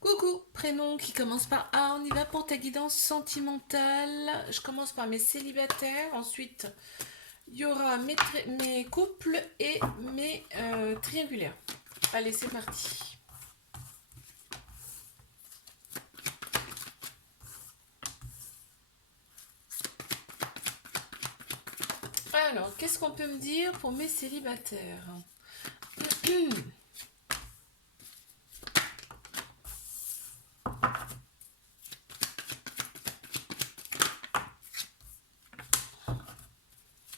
Coucou, prénom qui commence par A, on y va pour ta guidance sentimentale. Je commence par mes célibataires, ensuite il y aura mes couples et mes triangulaires. Allez, c'est parti. Alors, qu'est-ce qu'on peut me dire pour mes célibataires?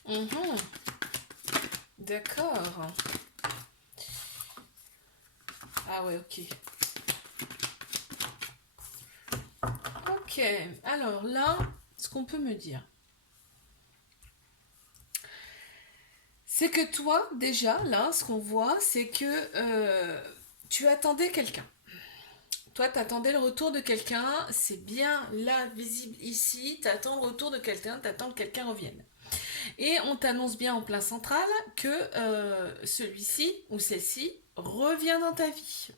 Mhm, d'accord. Ah ouais, ok. Ok, alors là, ce qu'on peut me dire, c'est que toi, déjà, là, ce qu'on voit, c'est que tu attendais quelqu'un. Toi, t'attendais le retour de quelqu'un, c'est bien là, visible ici, t'attends le retour de quelqu'un, t'attends que quelqu'un revienne. Et on t'annonce bien en plein central que celui-ci ou celle-ci revient dans ta vie.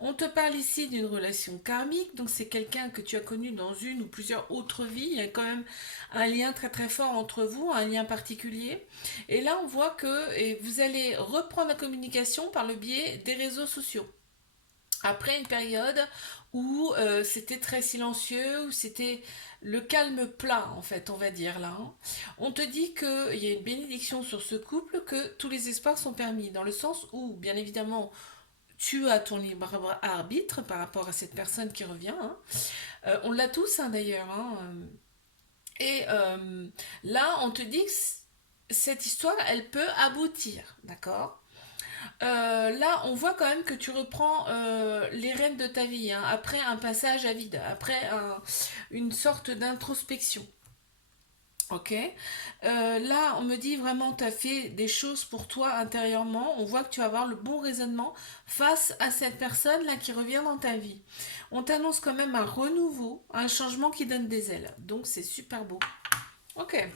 On te parle ici d'une relation karmique, donc c'est quelqu'un que tu as connu dans une ou plusieurs autres vies. Il y a quand même un lien très très fort entre vous, un lien particulier. Et là, on voit que vous allez reprendre la communication par le biais des réseaux sociaux après une période où c'était très silencieux, où c'était le calme plat, en fait, on va dire là. Hein. On te dit qu'il y a une bénédiction sur ce couple, que tous les espoirs sont permis, dans le sens où, bien évidemment, tu as ton libre arbitre par rapport à cette personne qui revient. Hein. On l'a tous, hein, d'ailleurs. Hein. Et là, on te dit que cette histoire, elle peut aboutir, d'accord. Là, on voit quand même que tu reprends les rênes de ta vie, hein, après un passage à vide, après une sorte d'introspection. Ok. Là, on me dit vraiment, tu as fait des choses pour toi intérieurement. On voit que tu vas avoir le bon raisonnement face à cette personne-là qui revient dans ta vie. On t'annonce quand même un renouveau, un changement qui donne des ailes. Donc, c'est super beau. Ok.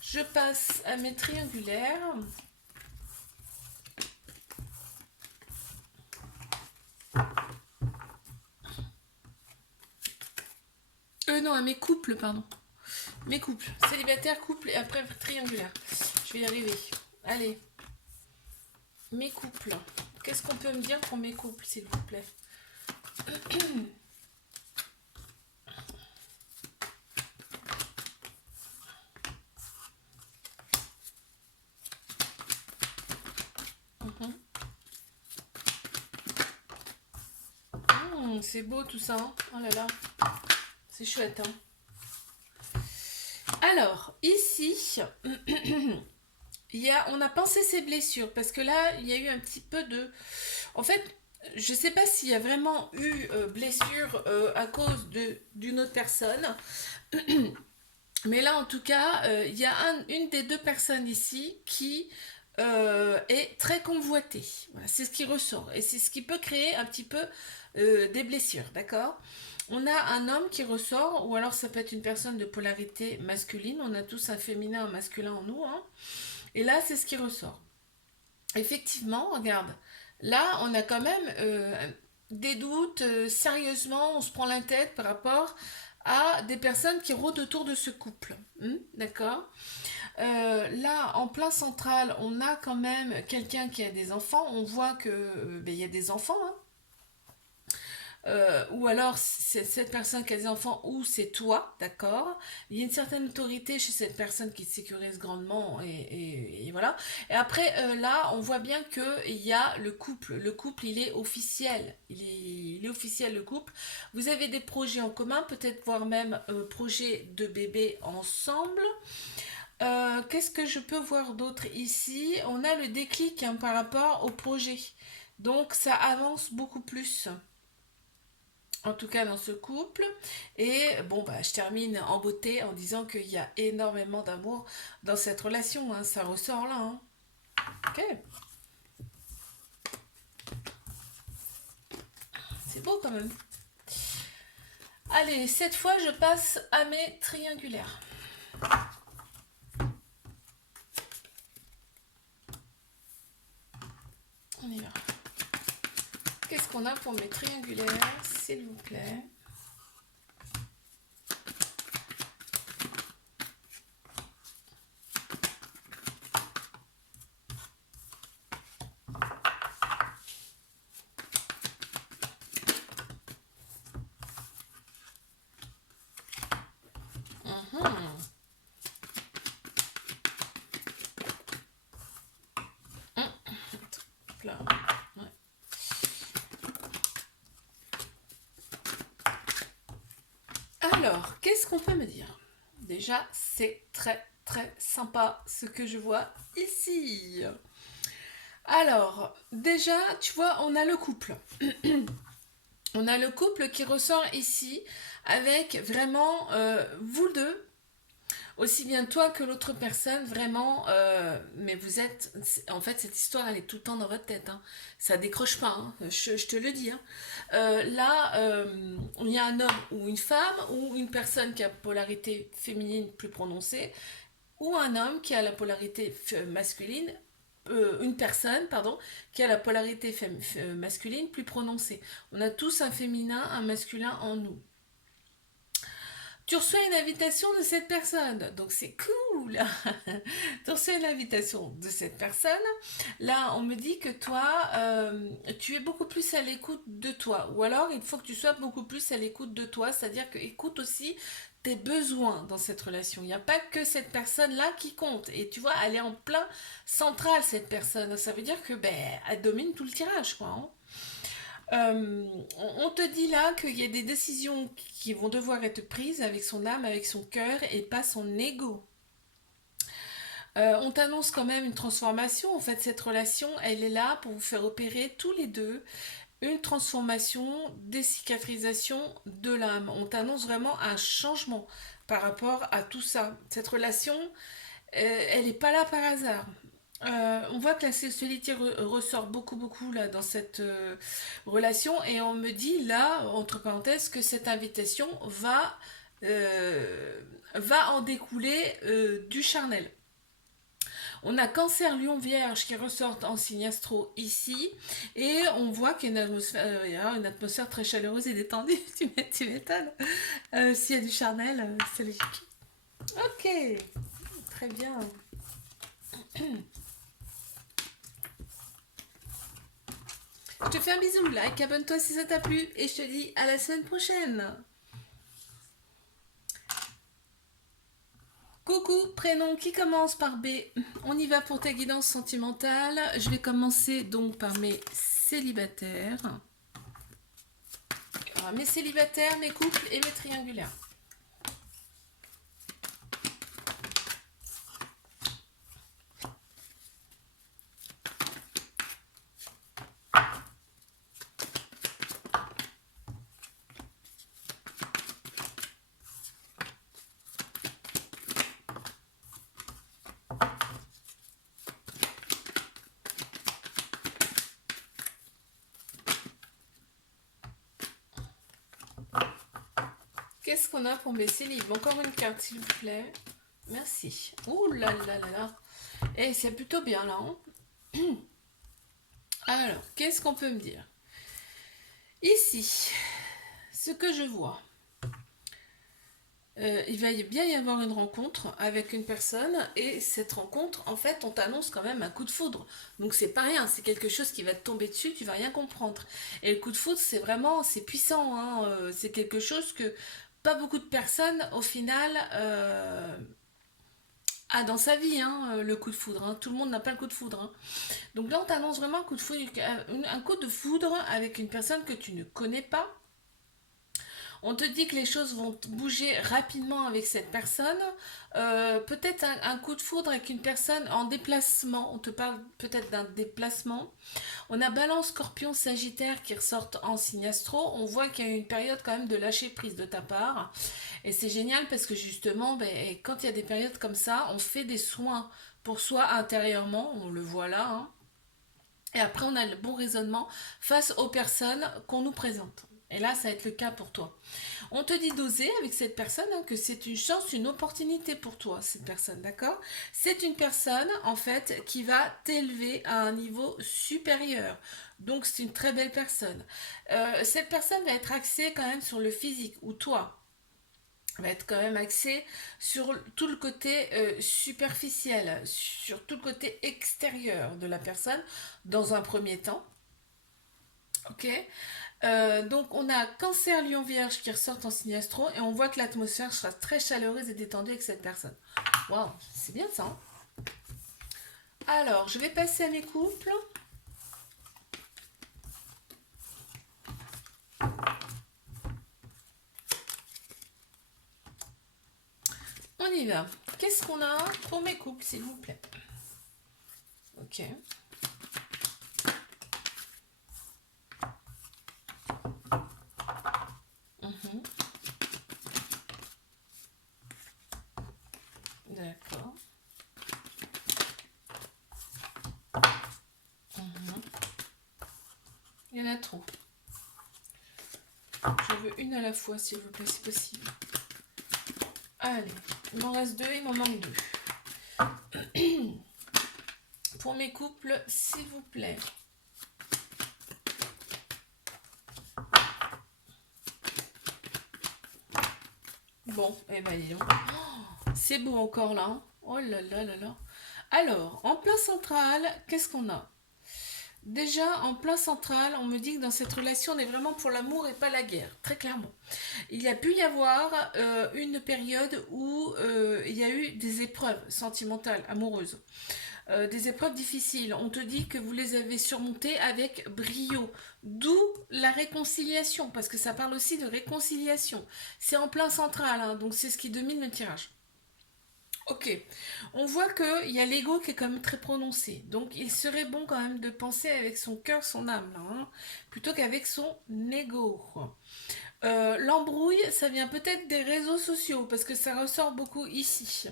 Je passe à mes triangulaires. Non, à mes couples, pardon. Mes couples. Célibataire, couple et après triangulaire. Je vais y arriver. Allez. Mes couples. Qu'est-ce qu'on peut me dire pour mes couples, s'il vous plaît? Mhm. C'est beau tout ça. Hein. Oh là là. C'est chouette. Hein. Alors, ici, on a pensé ces blessures parce que là, il y a eu un petit peu de. En fait, je ne sais pas s'il y a vraiment eu blessure à cause d'une autre personne. Mais là, en tout cas, il y a une des deux personnes ici qui est très convoitée. Voilà, c'est ce qui ressort. Et c'est ce qui peut créer un petit peu des blessures, d'accord. On a un homme qui ressort, ou alors ça peut être une personne de polarité masculine. On a tous un féminin, un masculin en nous. Hein. Et là, c'est ce qui ressort. Effectivement, regarde. Là, on a quand même des doutes. Sérieusement, on se prend la tête par rapport à des personnes qui rôdent autour de ce couple. D'accord. Là, en plein central, on a quand même quelqu'un qui a des enfants. On voit que ben, il y a des enfants. Hein. Ou alors c'est cette personne qui a des enfants ou c'est toi, d'accord. Il y a une certaine autorité chez cette personne qui te sécurise grandement et voilà. Et après là, on voit bien que il y a le couple. Le couple, il est officiel. Il est officiel le couple. Vous avez des projets en commun, peut-être voire même projet de bébé ensemble. Qu'est-ce que je peux voir d'autre ici? On a le déclic hein, par rapport au projet. Donc ça avance beaucoup plus. En tout cas dans ce couple. Et bon, bah, je termine en beauté en disant qu'il y a énormément d'amour dans cette relation. Hein. Ça ressort là. Hein. Ok, c'est beau quand même. Allez, cette fois je passe à mes triangulaires. On y va. Qu'est-ce qu'on a pour mes triangulaires, s'il vous plaît? Mhm. Là. Ouais. Alors, qu'est-ce qu'on peut me dire? Déjà, c'est très très sympa ce que je vois ici. Alors, déjà, tu vois, on a le couple. On a le couple qui ressort ici avec vraiment vous deux, aussi bien toi que l'autre personne, vraiment. Mais vous êtes. En fait, cette histoire, elle est tout le temps dans votre tête. Hein. Ça décroche pas, hein, je te le dis. Hein. Là, il y a un homme ou une femme ou une personne qui a polarité féminine plus prononcée ou un homme qui a la polarité masculine, une personne, pardon, qui a la polarité masculine plus prononcée. On a tous un féminin, un masculin en nous. Tu reçois une invitation de cette personne, donc c'est cool. Tu reçois une invitation de cette personne. Là, on me dit que toi, tu es beaucoup plus à l'écoute de toi. Ou alors, il faut que tu sois beaucoup plus à l'écoute de toi, c'est-à-dire que écoute aussi tes besoins dans cette relation. Il n'y a pas que cette personne-là qui compte. Et tu vois, elle est en plein central, cette personne. Ça veut dire que ben, elle domine tout le tirage, quoi. Hein. On te dit là qu'il y a des décisions qui vont devoir être prises avec son âme, avec son cœur et pas son ego. On t'annonce quand même une transformation. En fait, cette relation, elle est là pour vous faire opérer tous les deux une transformation, des cicatrisations de l'âme. On t'annonce vraiment un changement par rapport à tout ça. Cette relation, elle n'est pas là par hasard. On voit que la sexualité ressort beaucoup beaucoup là dans cette relation et on me dit là entre parenthèses que cette invitation euh, va en découler du charnel. On a Cancer, Lion, Vierge qui ressortent en signe astro ici et on voit qu'il y a une atmosphère très chaleureuse et détendue. Tu m'étonnes. S'il y a du charnel, c'est logique. Ok, très bien. Je te fais un bisou, like, abonne-toi si ça t'a plu et je te dis à la semaine prochaine. Coucou, prénom qui commence par B. On y va pour ta guidance sentimentale. Je vais commencer donc par mes célibataires. Alors, mes célibataires, mes couples et mes triangulaires. Qu'est-ce qu'on a pour mes célibes? Encore une carte, s'il vous plaît. Merci. Ouh là là là là. Et c'est plutôt bien là. Hein. Alors, qu'est-ce qu'on peut me dire? Ici, ce que je vois. Il va bien y avoir une rencontre avec une personne et cette rencontre, en fait, on t'annonce quand même un coup de foudre. Donc c'est pas rien, c'est quelque chose qui va te tomber dessus, tu vas rien comprendre. Et le coup de foudre, c'est vraiment, c'est puissant, hein, c'est quelque chose que pas beaucoup de personnes, au final, a dans sa vie, hein, le coup de foudre. Hein. Tout le monde n'a pas le coup de foudre. Hein. Donc là, on t'annonce vraiment un coup de foudre, un coup de foudre avec une personne que tu ne connais pas. On te dit que les choses vont bouger rapidement avec cette personne. Peut-être un coup de foudre avec une personne en déplacement. On te parle peut-être d'un déplacement. On a Balance, Scorpion, Sagittaire qui ressortent en signe astro. On voit qu'il y a eu une période quand même de lâcher prise de ta part. Et c'est génial parce que justement, ben, quand il y a des périodes comme ça, on fait des soins pour soi intérieurement. On le voit là. Hein. Et après, on a le bon raisonnement face aux personnes qu'on nous présente. Et là, ça va être le cas pour toi. On te dit d'oser avec cette personne, hein, que c'est une chance, une opportunité pour toi, cette personne, d'accord? C'est une personne, en fait, qui va t'élever à un niveau supérieur. Donc, c'est une très belle personne. Cette personne va être axée quand même sur le physique, ou toi, va être quand même axée sur tout le côté superficiel, sur tout le côté extérieur de la personne, dans un premier temps. Ok. Donc on a Cancer, Lion, Vierge qui ressortent en signe astro et on voit que l'atmosphère sera très chaleureuse et détendue avec cette personne. Waouh, c'est bien ça, hein. Alors, je vais passer à mes couples. On y va. Qu'est-ce qu'on a pour mes couples, s'il vous plaît? Ok. Mhm. D'accord. Mhm. Il y en a trop. Je veux une à la fois, s'il vous plaît, si possible. Allez, il m'en reste deux, il m'en manque deux. Pour mes couples, s'il vous plaît. Bon, eh ben dis donc. C'est beau encore là, hein. Oh là là là là. Alors, en plein central, qu'est-ce qu'on a? Déjà, en plein central, on me dit que dans cette relation, on est vraiment pour l'amour et pas la guerre, très clairement. Il y a pu y avoir une période où il y a eu des épreuves sentimentales, amoureuses, des épreuves difficiles. On te dit que vous les avez surmontées avec brio. D'où la réconciliation, parce que ça parle aussi de réconciliation. C'est en plein central, hein, donc c'est ce qui domine le tirage. Ok, on voit qu'il y a l'ego qui est quand même très prononcé. Donc il serait bon quand même de penser avec son cœur, son âme, là, hein, plutôt qu'avec son ego. L'embrouille, ça vient peut-être des réseaux sociaux, parce que ça ressort beaucoup ici.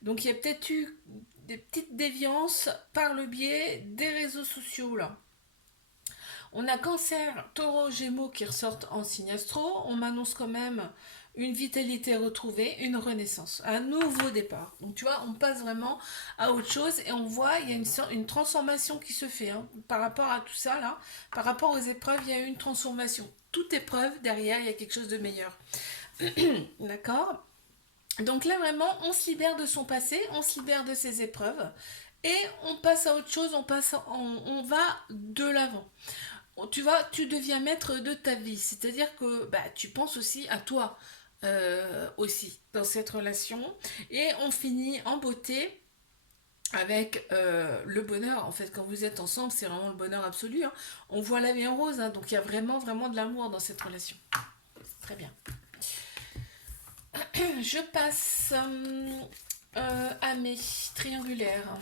Donc il y a peut-être eu des petites déviances par le biais des réseaux sociaux, là. On a Cancer, Taureau, Gémeaux qui ressortent en signe astro. On m'annonce quand même une vitalité retrouvée, une renaissance, un nouveau départ. Donc tu vois, on passe vraiment à autre chose et on voit il y a une transformation qui se fait, hein, par rapport à tout ça là, par rapport aux épreuves, il y a eu une transformation. Toute épreuve derrière, il y a quelque chose de meilleur. D'accord. Donc là vraiment, on se libère de son passé, on se libère de ses épreuves et on passe à autre chose, on va de l'avant. Tu vois, tu deviens maître de ta vie. C'est-à-dire que bah, tu penses aussi à toi aussi dans cette relation. Et on finit en beauté avec le bonheur. En fait, quand vous êtes ensemble, c'est vraiment le bonheur absolu, hein. On voit la vie en rose, hein, donc il y a vraiment, vraiment de l'amour dans cette relation. Très bien. Je passe à mes triangulaires.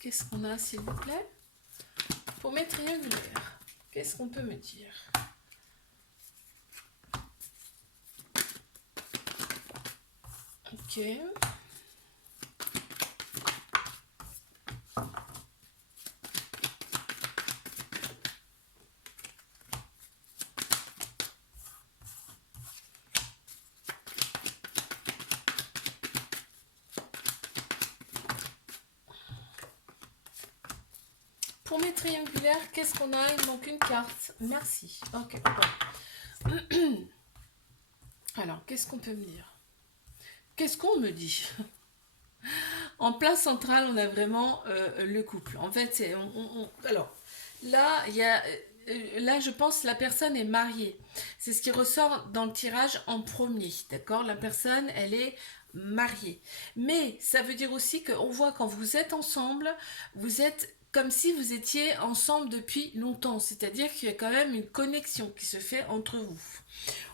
Qu'est-ce qu'on a, s'il vous plaît? Pour mes triangulaires, qu'est-ce qu'on peut me dire? Ok. Pour mes triangulaires, qu'est-ce qu'on a? Il manque une carte. Merci. Ok. Bon. Alors, qu'est-ce qu'on peut me dire? Qu'est-ce qu'on me dit? En plein central, on a vraiment le couple. En fait, alors, là, là, je pense que la personne est mariée. C'est ce qui ressort dans le tirage en premier. D'accord? La personne, elle est mariée. Mais ça veut dire aussi qu'on voit quand vous êtes ensemble, vous êtes comme si vous étiez ensemble depuis longtemps. C'est-à-dire qu'il y a quand même une connexion qui se fait entre vous.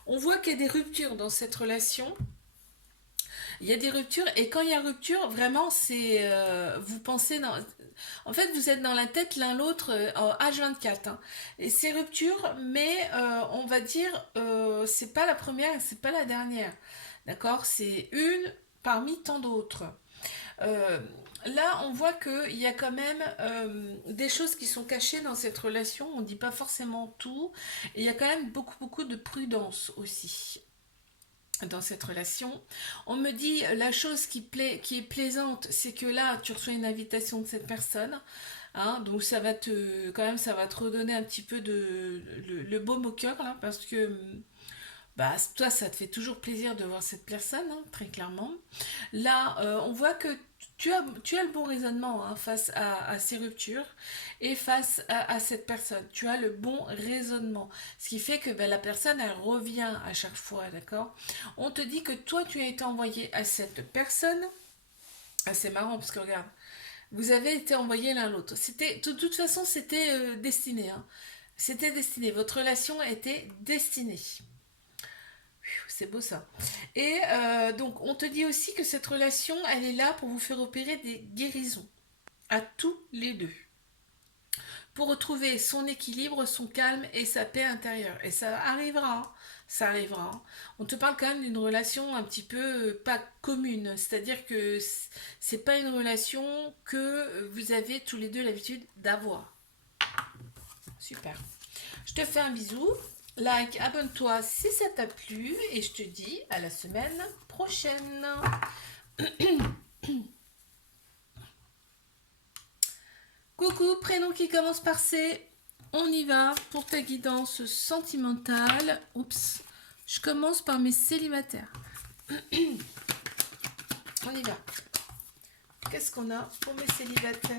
On voit qu'il y a des ruptures dans cette relation. Il y a des ruptures et quand il y a rupture, vraiment, c'est vous pensez dans. En fait, vous êtes dans la tête l'un l'autre en H24, hein. Et ces ruptures, mais on va dire, c'est pas la première, c'est pas la dernière, d'accord? C'est une parmi tant d'autres. Euh, là, on voit qu'il y a quand même des choses qui sont cachées dans cette relation. On ne dit pas forcément tout. Et il y a quand même beaucoup, beaucoup de prudence aussi dans cette relation. On me dit la chose qui est plaisante, c'est que là, tu reçois une invitation de cette personne. Hein, donc ça va te quand même ça va te redonner un petit peu de le baume au cœur là parce que bah toi ça te fait toujours plaisir de voir cette personne hein, très clairement. Là, on voit que tu as le bon raisonnement hein, face à ces ruptures et face à cette personne. Tu as le bon raisonnement. Ce qui fait que ben, la personne, elle revient à chaque fois, d'accord. On te dit que toi, tu as été envoyé à cette personne. Ah, c'est marrant parce que regarde, vous avez été envoyés l'un l'autre. C'était, de toute façon, c'était destiné. Hein. C'était destiné. Votre relation était destinée. C'est beau ça. Et donc, on te dit aussi que cette relation, elle est là pour vous faire opérer des guérisons à tous les deux. Pour retrouver son équilibre, son calme et sa paix intérieure. Et ça arrivera. Hein. Ça arrivera. Hein. On te parle quand même d'une relation un petit peu pas commune. C'est-à-dire que c'est pas une relation que vous avez tous les deux l'habitude d'avoir. Super. Je te fais un bisou. Like, abonne-toi si ça t'a plu et je te dis à la semaine prochaine. Coucou, prénom qui commence par C. On y va pour ta guidance sentimentale. Oups, je commence par mes célibataires. On y va. Qu'est-ce qu'on a pour mes célibataires?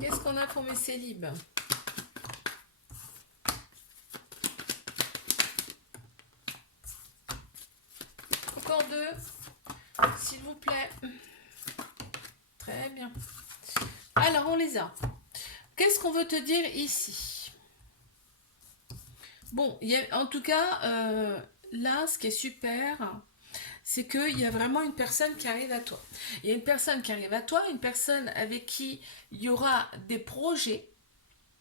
Qu'est-ce qu'on a pour mes célibes? Encore deux, s'il vous plaît. Très bien. Alors, on les a. Qu'est-ce qu'on veut te dire ici? Bon, en tout cas, là, ce qui est super, c'est qu'il y a vraiment une personne qui arrive à toi. Il y a une personne qui arrive à toi, une personne avec qui il y aura des projets.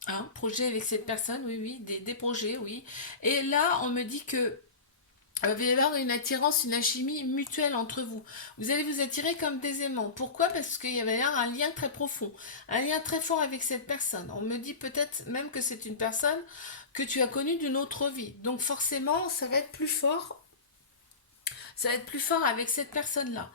Hein, projets avec cette personne, oui, oui, des projets, oui. Et là, on me dit que il va y avoir une attirance, une alchimie mutuelle entre vous. Vous allez vous attirer comme des aimants. Pourquoi? Parce qu'il y va y avoir un lien très profond, un lien très fort avec cette personne. On me dit peut-être même que c'est une personne que tu as connue d'une autre vie. Donc forcément, ça va être plus fort. Ça va être plus fort avec cette personne-là.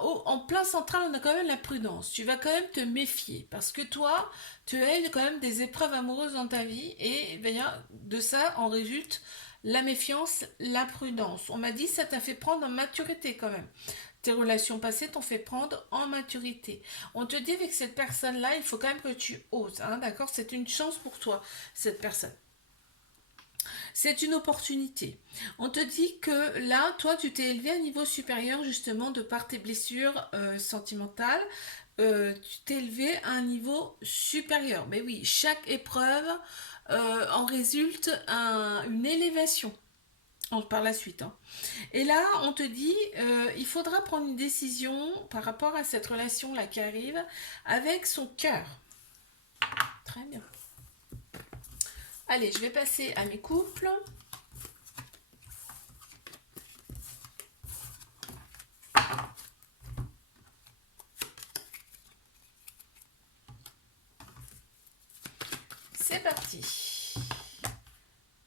En plein central, on a quand même la prudence. Tu vas quand même te méfier parce que toi, tu as eu quand même des épreuves amoureuses dans ta vie et bien, de ça en résulte la méfiance, la prudence. On m'a dit ça t'a fait prendre en maturité quand même. Tes relations passées t'ont fait prendre en maturité. On te dit avec cette personne-là, il faut quand même que tu oses, hein, d'accord? C'est une chance pour toi, cette personne. C'est une opportunité. On te dit que là, toi, tu t'es élevé à un niveau supérieur justement de par tes blessures sentimentales. Tu t'es élevé à un niveau supérieur. Mais oui, chaque épreuve en résulte une élévation par la suite. Hein. Et là, on te dit, il faudra prendre une décision par rapport à cette relation-là qui arrive avec son cœur. Très bien. Allez, je vais passer à mes couples. C'est parti.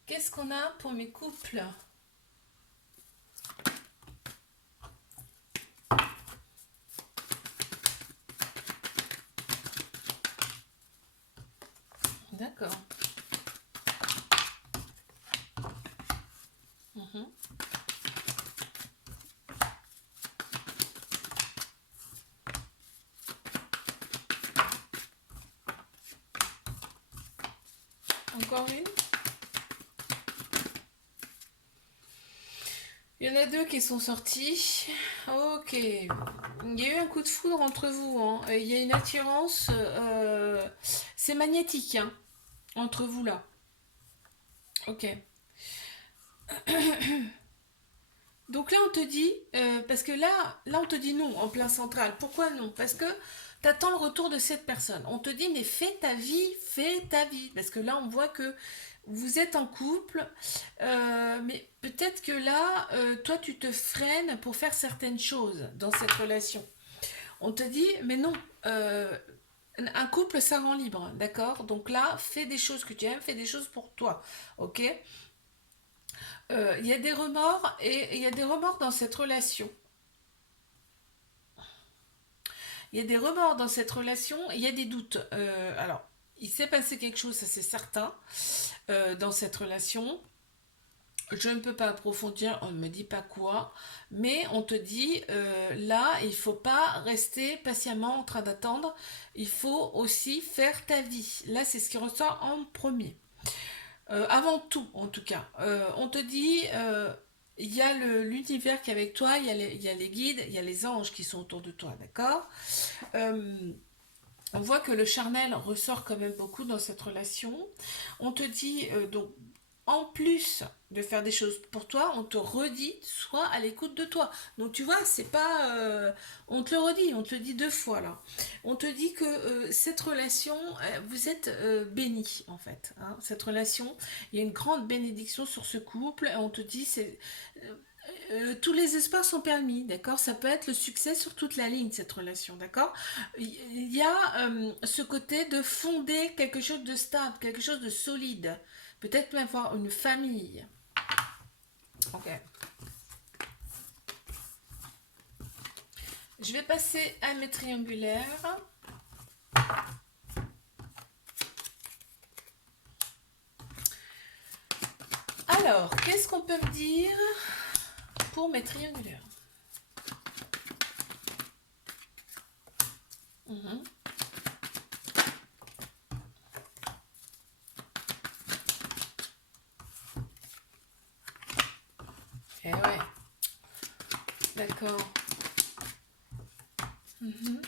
Qu'est-ce qu'on a pour mes couples? D'accord. Mhm. Encore une. Il y en a deux qui sont sortis. Ok. Il y a eu un coup de foudre entre vous. Hein. Il y a une attirance. C'est magnétique hein, entre vous là. Ok. Donc là, on te dit, parce que là, on te dit non en plein central. Pourquoi non? Parce que T'attends le retour de cette personne. On te dit, mais fais ta vie. Parce que là, on voit que vous êtes en couple, mais peut-être que là, toi, tu te freines pour faire certaines choses dans cette relation. On te dit, mais non, un couple, ça rend libre, d'accord? Donc là, fais des choses que tu aimes, fais des choses pour toi, ok? Il y a des remords et il y a des remords dans cette relation. Il y a des remords dans cette relation, il y a des doutes. Alors, il s'est passé quelque chose, ça c'est certain, dans cette relation. Je ne peux pas approfondir, on ne me dit pas quoi, mais on te dit, là, il ne faut pas rester patiemment en train d'attendre, il faut aussi faire ta vie. Là, c'est ce qui ressort en premier. Avant tout, en tout cas. On te dit, il y a l'univers qui est avec toi, il y a les guides, il y a les anges qui sont autour de toi, d'accord? Euh, on voit que le charnel ressort quand même beaucoup dans cette relation. On te dit, donc, en plus de faire des choses pour toi, on te redit, sois à l'écoute de toi. Donc tu vois, c'est pas, on te le redit, on te le dit deux fois là. On te dit que cette relation, vous êtes béni en fait. Hein. Cette relation, il y a une grande bénédiction sur ce couple. Et on te dit, tous les espoirs sont permis, d'accord? Ça peut être le succès sur toute la ligne, cette relation, d'accord? Il y a ce côté de fonder quelque chose de stable, quelque chose de solide. Peut-être même avoir une famille. Ok. Je vais passer à mes triangulaires. Alors, qu'est-ce qu'on peut me dire pour mes triangulaires? Mhm. Eh ouais, d'accord. Mhm.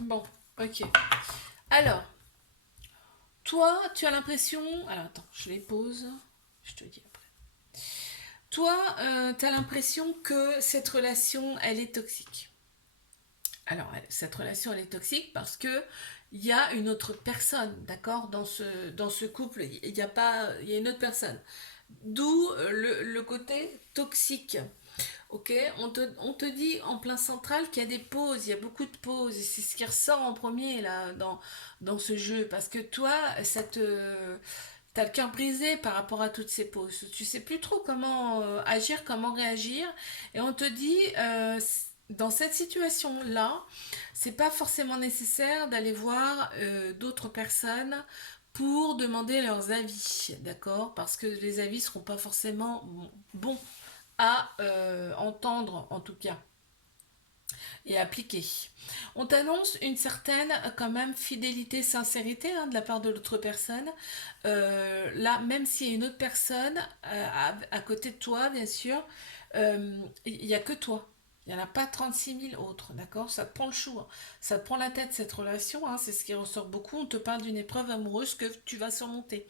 Bon, ok. Alors, toi, tu as l'impression... Alors, attends, je les pose. Je te dis après. Toi, tu as l'impression que cette relation, elle est toxique. Alors, cette relation, elle est toxique parce que il y a une autre personne, d'accord, dans ce couple, il y a pas, il y a une autre personne. D'où le côté toxique. Ok, on te dit en plein central qu'il y a des pauses, il y a beaucoup de pauses, et c'est ce qui ressort en premier là dans ce jeu, parce que toi, t'as le cœur brisé par rapport à toutes ces pauses. Tu sais plus trop comment agir, comment réagir, et on te dit dans cette situation-là, c'est pas forcément nécessaire d'aller voir d'autres personnes pour demander leurs avis, d'accord? Parce que les avis seront pas forcément bons à entendre en tout cas et appliquer. On t'annonce une certaine quand même fidélité, sincérité hein, de la part de l'autre personne. Là, même s'il y a une autre personne à côté de toi, bien sûr, il n'y a que toi. Il n'y en a pas 36 000 autres, d'accord? Ça te prend le chou, hein. Ça te prend la tête cette relation, hein, c'est ce qui ressort beaucoup. On te parle d'une épreuve amoureuse que tu vas surmonter.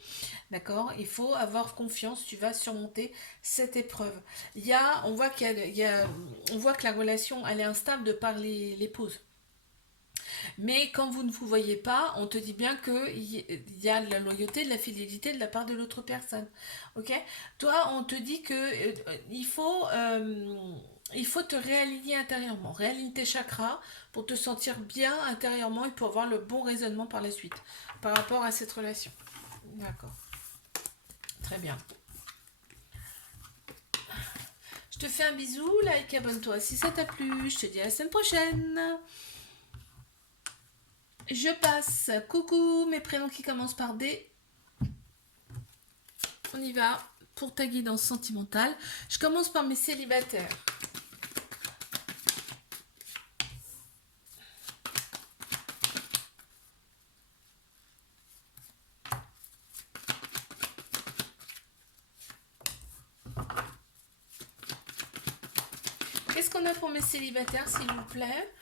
D'accord? Il faut avoir confiance, tu vas surmonter cette épreuve. On voit on voit que la relation, elle est instable de par les pauses. Mais quand vous ne vous voyez pas, on te dit bien qu'il y a de la loyauté, de la fidélité de la part de l'autre personne. Ok? Toi, on te dit que il faut te réaligner intérieurement, réaligner tes chakras pour te sentir bien intérieurement et pour avoir le bon raisonnement par la suite par rapport à cette relation. D'accord. Très bien. Je te fais un bisou, like, abonne-toi si ça t'a plu. Je te dis à la semaine prochaine. Je passe. Coucou, mes prénoms qui commencent par D. On y va pour ta guidance sentimentale. Je commence par mes célibataires. Qu'est-ce qu'on a pour mes célibataires, s'il vous plaît?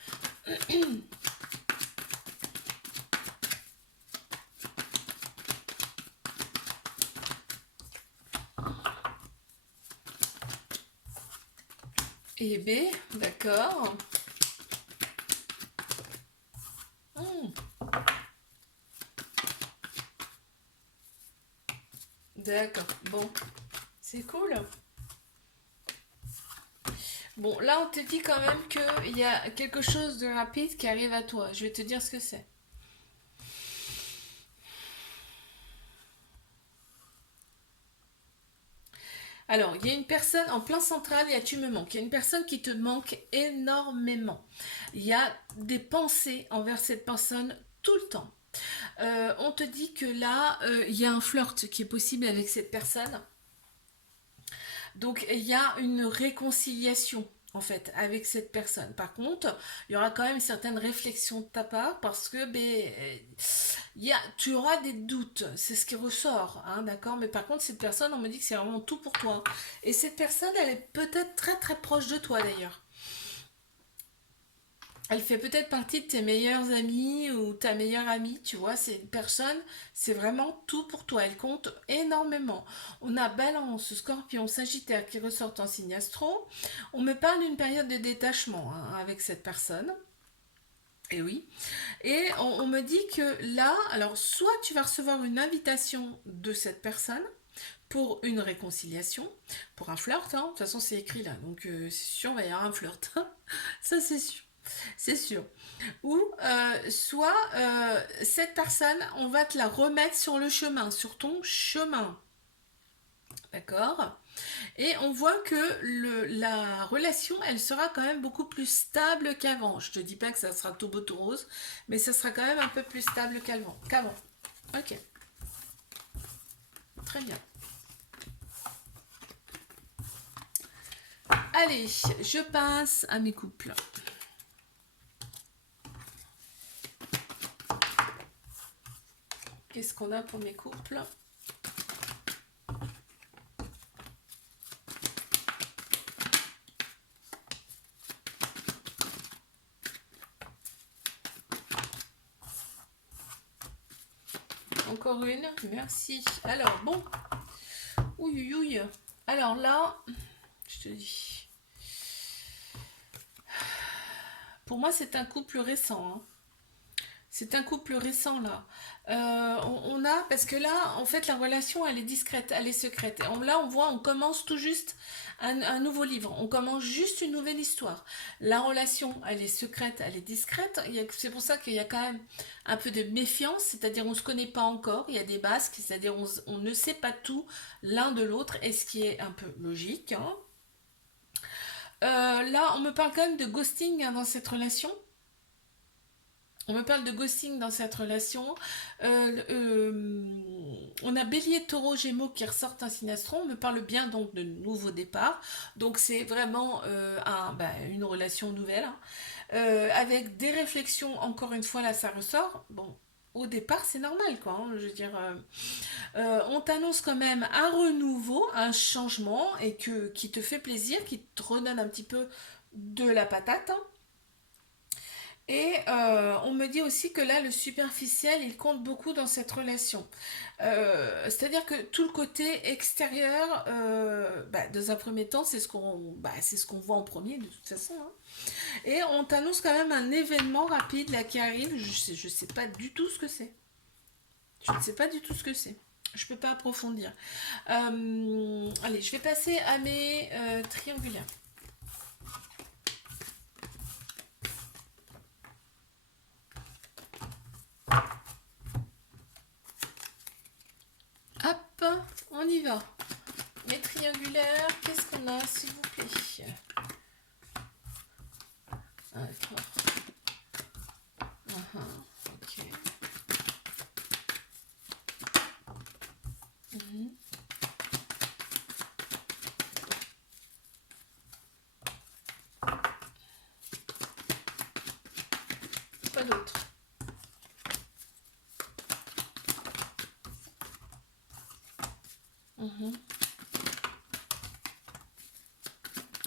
Et B, d'accord. Hmm, d'accord, bon, c'est cool. Bon, là, on te dit quand même qu'il y a quelque chose de rapide qui arrive à toi. Je vais te dire ce que c'est. Alors, il y a une personne en plein central, il y a tu me manques. Il y a une personne qui te manque énormément. Il y a des pensées envers cette personne tout le temps. On te dit que là, il y a un flirt qui est possible avec cette personne. Donc, il y a une réconciliation en fait avec cette personne. Par contre, il y aura quand même certaines réflexions de ta part parce que tu auras des doutes, c'est ce qui ressort, hein, d'accord. Mais par contre, cette personne, on me dit que c'est vraiment tout pour toi. Et cette personne, elle est peut-être très très proche de toi d'ailleurs. Elle fait peut-être partie de tes meilleurs amis ou ta meilleure amie, tu vois, c'est une personne, c'est vraiment tout pour toi, elle compte énormément. On a Balance, Scorpion, Sagittaire qui ressortent en signe astro. On me parle d'une période de détachement hein, avec cette personne. Et oui. Et on me dit que là, alors soit tu vas recevoir une invitation de cette personne pour une réconciliation, pour un flirt, hein. De toute façon c'est écrit là, donc c'est sûr, il va y avoir un flirt. Ça c'est sûr. C'est sûr. Ou soit cette personne, on va te la remettre sur le chemin, sur ton chemin. D'accord. Et on voit que la relation, elle sera quand même beaucoup plus stable qu'avant. Je te dis pas que ça sera tout beau tout rose, mais ça sera quand même un peu plus stable qu'avant. Ok, très bien. Allez, je passe à mes couples. Qu'est-ce qu'on a pour mes couples? Encore une, merci. Alors, bon, ouille, ouille. Alors là, je te dis. Pour moi, c'est un couple récent, hein. C'est un couple récent là. On a parce que là, en fait, la relation, elle est discrète, elle est secrète. Là, on voit, on commence tout juste un nouveau livre. On commence juste une nouvelle histoire. La relation, elle est secrète, elle est discrète. C'est pour ça qu'il y a quand même un peu de méfiance, c'est-à-dire on se connaît pas encore. Il y a des basques, c'est-à-dire on ne sait pas tout l'un de l'autre, et ce qui est un peu logique, hein. Là, on me parle quand même de ghosting hein, dans cette relation. On me parle de ghosting dans cette relation. On a Bélier, Taureau, Gémeaux qui ressortent un signe astro. On me parle bien donc de nouveau départ. Donc c'est vraiment une relation nouvelle, hein. Avec des réflexions, encore une fois là ça ressort. Bon, au départ c'est normal quoi, hein, je veux dire. On t'annonce quand même un renouveau, un changement et qui te fait plaisir, qui te redonne un petit peu de la patate, hein. Et on me dit aussi que là, le superficiel, il compte beaucoup dans cette relation. C'est-à-dire que tout le côté extérieur, dans un premier temps, c'est ce qu'on voit en premier de toute façon, hein. Et on t'annonce quand même un événement rapide là qui arrive. Je sais pas du tout ce que c'est. Je ne sais pas du tout ce que c'est. Je peux pas approfondir. Allez, je vais passer à mes triangulaires. Hop, on y va. Mes triangulaires, qu'est-ce qu'on a, s'il vous plaît? D'accord. Ok. Mhm. Pas d'autre. Mhm.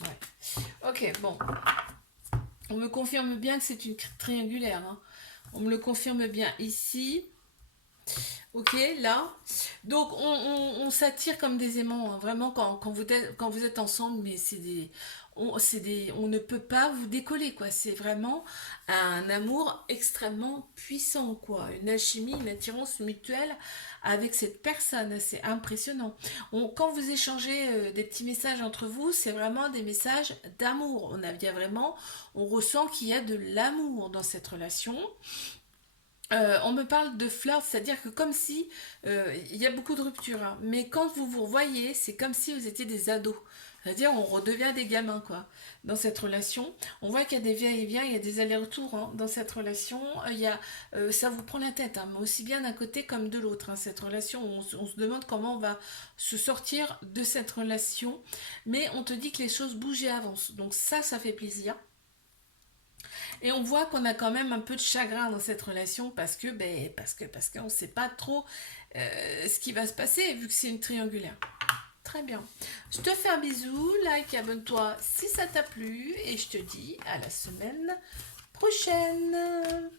Ouais. Ok, bon. On me confirme bien que c'est une triangulaire, hein. On me le confirme bien ici. Ok, là. Donc on s'attire comme des aimants, hein. Vraiment quand vous êtes ensemble, mais c'est des. on ne peut pas vous décoller, quoi. C'est vraiment un amour extrêmement puissant, quoi. Une alchimie, une attirance mutuelle avec cette personne. C'est impressionnant. Quand vous échangez des petits messages entre vous, c'est vraiment des messages d'amour. Il y a vraiment, on ressent qu'il y a de l'amour dans cette relation. On me parle de flirt, c'est-à-dire que comme si il y a beaucoup de ruptures, hein, mais quand vous vous revoyez, c'est comme si vous étiez des ados. C'est-à-dire on redevient des gamins quoi. Dans cette relation, on voit qu'il y a des va-et-vient, il y a des allers-retours hein, dans cette relation. Ça vous prend la tête, hein, mais aussi bien d'un côté comme de l'autre. Hein, cette relation, on se demande comment on va se sortir de cette relation, mais on te dit que les choses bougent et avancent. Donc ça fait plaisir. Et on voit qu'on a quand même un peu de chagrin dans cette relation parce qu'on ne sait pas trop ce qui va se passer vu que c'est une triangulaire. Très bien. Je te fais un bisou, like et abonne-toi si ça t'a plu et je te dis à la semaine prochaine.